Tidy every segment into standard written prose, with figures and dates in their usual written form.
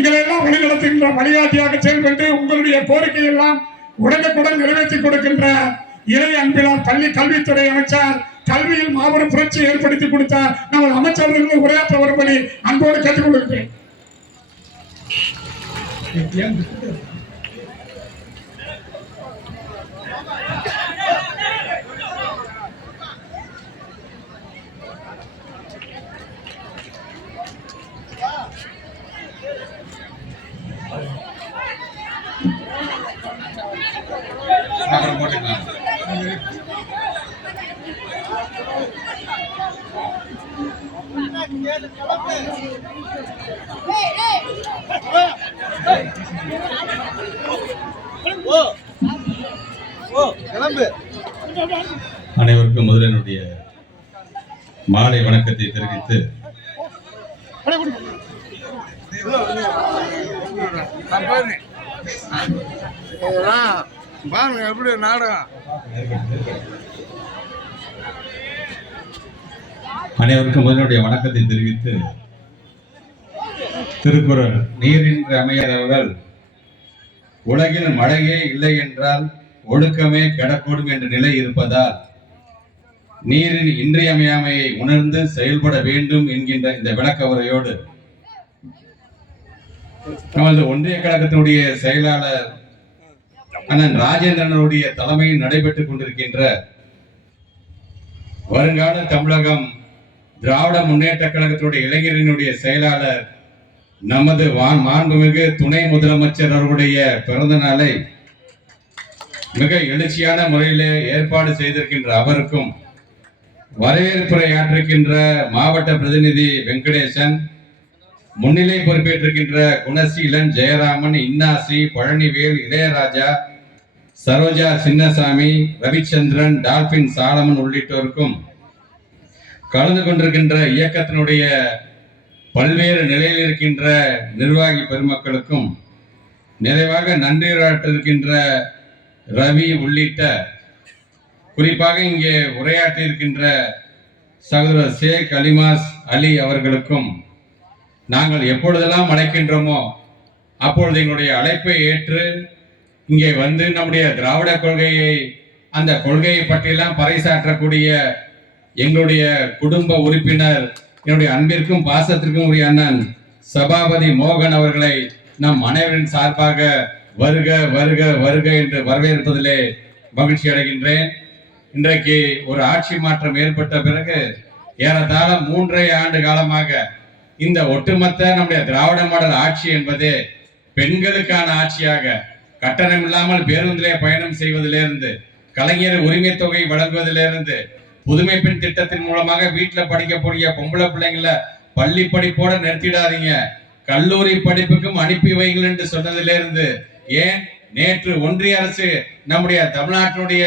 எங்களை எல்லாம் வழிநடத்துகின்ற வழிகாட்டியாக செயல்பட்டு உங்களுடைய கோரிக்கை எல்லாம் உடனுக்குடன் நிறைவேற்றி கொடுக்கின்ற இறை அன்பிலார் பள்ளி கல்வித்துறை அமைச்சர், கல்வியில் மாபெரும் புரட்சி ஏற்படுத்தி கொடுத்தார் நமது அமைச்சர்களை உரையாற்ற வரும்படி அன்போடு கேட்டுக் கொள்கிறேன். அனைவருக்கும் முதலினுடைய மாலை வணக்கத்தை தெரிவித்து எப்படி நாடகம் அனைவருக்கும் முதலினுடைய வணக்கத்தை தெரிவித்து திருக்குறள் நீரின்றி அமையாதவர்கள் உலகில் மழையே இல்லை என்றால் ஒழுக்கமே கெடக்கூடும் என்ற நிலை இருப்பதால் நீரின் இன்றியமையாமையை உணர்ந்து செயல்பட வேண்டும் என்கின்ற இந்த விளக்க உரையோடு நமது ஒன்றிய கழகத்தினுடைய செயலாளர் அண்ணன் ராஜேந்திரனுடைய தலைமையில் நடைபெற்றுக் கொண்டிருக்கின்ற வருங்கால தமிழகம் திராவிட முன்னேற்ற கழகத்தினுடைய இளைஞரினுடைய செயலாளர் நமது மாண்புமிகு துணை முதலமைச்சர் அவருடைய பிறந்த நாளை மிக எழுச்சியான முறையிலே ஏற்பாடு செய்திருக்கின்ற அவருக்கும், வரவேற்புரை ஆற்றிருக்கின்ற மாவட்ட பிரதிநிதி வெங்கடேசன், முன்னிலை பொறுப்பேற்றிருக்கின்ற குணசீலன், ஜெயராமன், இன்னாசி, பழனிவேல், இளையராஜா, சரோஜா சின்னசாமி, ரவிச்சந்திரன், டால்பின் சாலமன் உள்ளிட்டோருக்கும், கலந்து கொண்டிருக்கின்ற இயக்கத்தினுடைய பல்வேறு நிலையில் இருக்கின்ற நிர்வாகி பெருமக்களுக்கும், நிறைவாக நன்றியுரையாற்றிருக்கின்ற ரவி உள்ளிட்ட, குறிப்பாக இங்கே உரையாற்றி இருக்கின்ற சகோதரர் ஷேக் அலிமாஸ் அலி அவர்களுக்கும், நாங்கள் எப்பொழுதெல்லாம் அழைக்கின்றோமோ அப்பொழுது எங்களுடைய அழைப்பை ஏற்று இங்கே வந்து நம்முடைய திராவிட கொள்கையை, அந்த கொள்கையை பற்றியெல்லாம் பறைசாற்றக்கூடிய எங்களுடைய குடும்ப உறுப்பினர், என்னுடைய அன்பிற்கும் பாசத்திற்கும் உரிய அண்ணன் சபாபதி மோகன் அவர்களை நம் அனைவரின் சார்பாக வருக வருக வருக என்று வரவேற்பதிலே மகிழ்ச்சி அடைகின்றேன். இன்றைக்கு ஒரு ஆட்சி மாற்றம் ஏற்பட்ட பிறகு ஏறத்தாழ 3.5 ஆண்டு காலமாக இந்த ஒட்டுமொத்த நம்முடைய திராவிட மாடல் ஆட்சி என்பதே பெண்களுக்கான ஆட்சியாக, கட்டணம் இல்லாமல் பேருந்திலே பயணம் செய்வதிலிருந்து, கலைஞர் உரிமை தொகை வழங்குவதிலிருந்து, புதுமை பெண் திட்டத்தின் மூலமாக வீட்டில் படிக்கக்கூடிய பொம்பளை பிள்ளைங்களை பள்ளி படிப்போட நிறுத்திடாதீங்க, கல்லூரி படிப்புக்கும் அனுப்பி வைங்கள் என்று சொன்னதிலிருந்து, ஏன் நேற்று ஒன்றிய அரசு நம்முடைய தமிழ்நாட்டினுடைய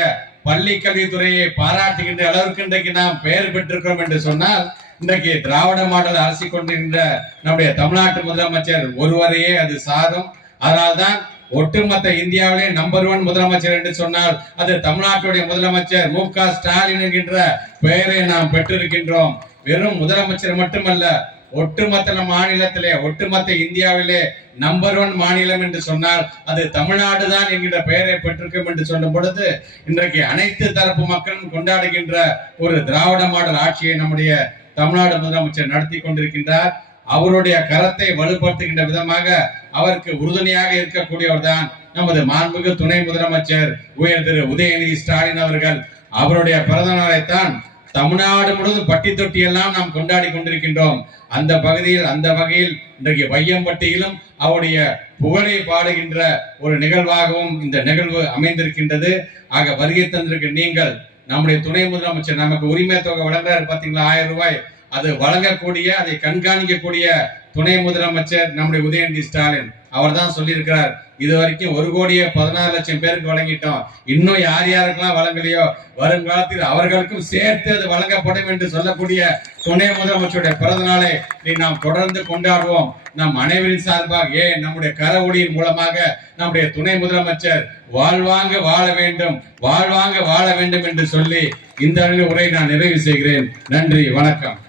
பள்ளி கல்வித்துறையை பாராட்டுகின்ற அளவிற்கு இன்றைக்கு நாம் பெயர் பெற்றிருக்கிறோம் என்று சொன்னால், இன்றைக்கு திராவிட மாடல் அரசு கொண்டிருக்கின்ற நம்முடைய தமிழ்நாட்டு முதலமைச்சர் ஒருவரையே அது சாரும். அதனால்தான் ஒட்டுமொத்த இந்தியாவிலே நம்பர் 1 முதலமைச்சர் என்று சொன்னால் அது தமிழ்நாட்டுடைய முதலமைச்சர் மு.க. ஸ்டாலின் என்கின்ற பெயரை நாம் பெற்றிருக்கின்றோம். வெறும் முதலமைச்சர் மட்டுமல்ல, ஒட்டுமொத்த மாநிலத்திலே, ஒட்டுமொத்த இந்தியாவிலே நம்பர் 1 மாநிலம் என்று சொன்னால் அது தமிழ்நாடு தான் என்கின்ற பெயரை பெற்றிருக்கும் என்று சொல்லும் பொழுது, இன்றைக்கு அனைத்து தரப்பு மக்களும் கொண்டாடுகின்ற ஒரு திராவிட மாடல் ஆட்சியை நம்முடைய தமிழ்நாடு முதலமைச்சர் நடத்தி கொண்டிருக்கின்றார். அவருடைய கரத்தை வலுப்படுத்துகின்ற விதமாக அவருக்கு உறுதுணையாக இருக்கக்கூடியவர் தான் நமது மாண்புமிகு துணை முதலமைச்சர் உயர் திரு உதயநிதி ஸ்டாலின் அவர்கள். அவருடைய பிறந்த நாளைத்தான் தமிழ்நாடு முழுவதும் பட்டி தொட்டி எல்லாம் நாம் கொண்டாடி கொண்டிருக்கின்றோம். அந்த பகுதியில், அந்த வகையில் இன்றைக்கு வையம்பட்டியிலும் அவருடைய புகழை பாடுகின்ற ஒரு நிகழ்வாகவும் இந்த நிகழ்வு அமைந்திருக்கின்றது. ஆக வருகை தந்திருக்க நீங்கள், நம்முடைய துணை முதலமைச்சர் நமக்கு உரிமை தொகை வழங்குறாரு பார்த்தீங்களா, 1000 ரூபாய், அது வழங்கக்கூடிய, அதை கண்காணிக்கக்கூடிய துணை முதலமைச்சர் நம்முடைய உதயநிதி ஸ்டாலின். அவர் தான் சொல்லியிருக்கிறார், இது வரைக்கும் 1,16,00,000 பேருக்கு வழங்கிட்டோம், இன்னும் யார் யாருக்கெல்லாம் வழங்கலையோ வருங்காலத்தில் அவர்களுக்கும் சேர்த்து அது வழங்கப்படும் என்று சொல்லக்கூடிய துணை முதலமைச்சருடைய பிறந்த நாளை நாம் தொடர்ந்து கொண்டாடுவோம். நம் அனைவரின் சார்பாக, நம்முடைய கரவொலியின் மூலமாக நம்முடைய துணை முதலமைச்சர் வாழ்வாங்க வாழ வேண்டும், வாழ்வாங்க வாழ வேண்டும் என்று சொல்லி இந்த உரை நான் நிறைவு செய்கிறேன். நன்றி, வணக்கம்.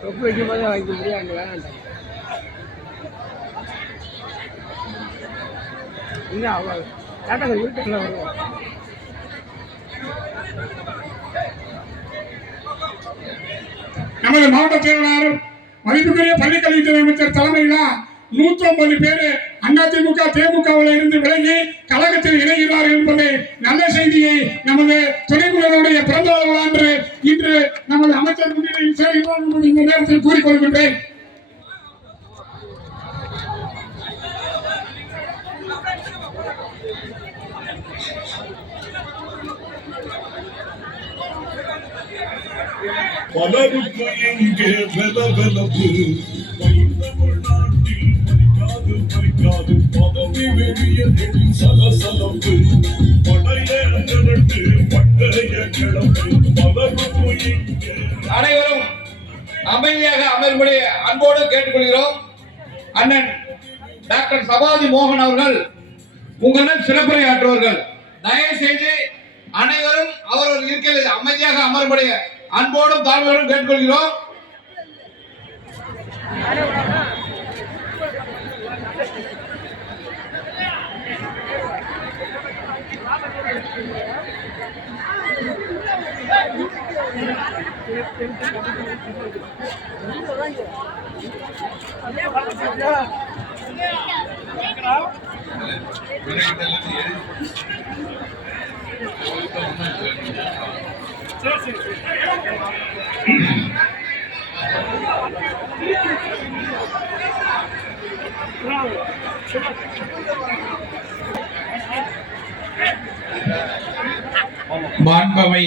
தொப்பு வைக்கும் போதே வைக்க முடியாது வேணாம் இல்லை அவ்வளோ டாட்டா வீட்டில் வருவோம் நமது மாவட்ட செயலாளர் மதிப்புக்குரிய பள்ளிக்கல்வித்துறை அமைச்சர் தலைமையில 150 பேர் அதிமுக திமுகவில் இருந்து விலகி கழகத்தில் இணைகிறார்கள் என்பதை நல்ல செய்தியை நமது துணை முதல்வருடைய பிறந்த நாள் அன்று இன்று நமது அமைச்சர் முன்னிலையில் சேர்கிறார் என்பதை இந்த நேரத்தில் கூறிக்கொள்கின்றேன். பலருக்கு எங்கே வெலவெலப்பு தமிழ்நாட்டில் பறிக்காது பதவி வெளிய சலசலப்பு படையிரண்டு பட்டய கிளப்பு பலருக்கு எங்கே. அனைவரும் அமைதியாக அமர்வுடைய அன்போடு கேட்டுக்கொள்கிறோம். அண்ணன் டாக்டர் சபாதி மோகன் அவர்கள் உங்களிடம் சிறப்புரையாற்றுவார்கள். தயவு செய்து அனைவரும் அவர்கள் இருக்கையில் அமைதியாக அமர்வுடைய அன்போடும் தாழ்மையோடும் கேட்டுக்கொள்கிறோம். மாண்பவை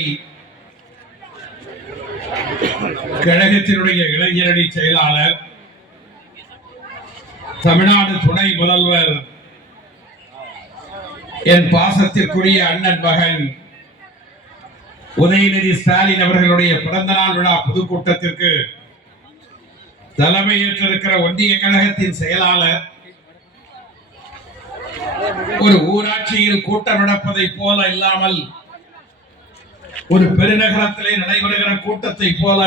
கழகத்தினுடைய இளைஞரணி செயலாளர், தமிழ்நாடு துணை முதல்வர், என் பாசத்திற்குரிய அண்ணன் மகன் உதயநிதி ஸ்டாலின் அவர்களுடைய பிறந்த நாள் விழா பொதுக்கூட்டத்திற்கு தலைமையேற்றிருக்கிற ஒன்றிய கழகத்தின் செயலாளர், ஒரு ஊராட்சியில் கூட்டம் நடப்பதை போல இல்லாமல் ஒரு பெருநகரத்திலே நடைபெறுகிற கூட்டத்தை போல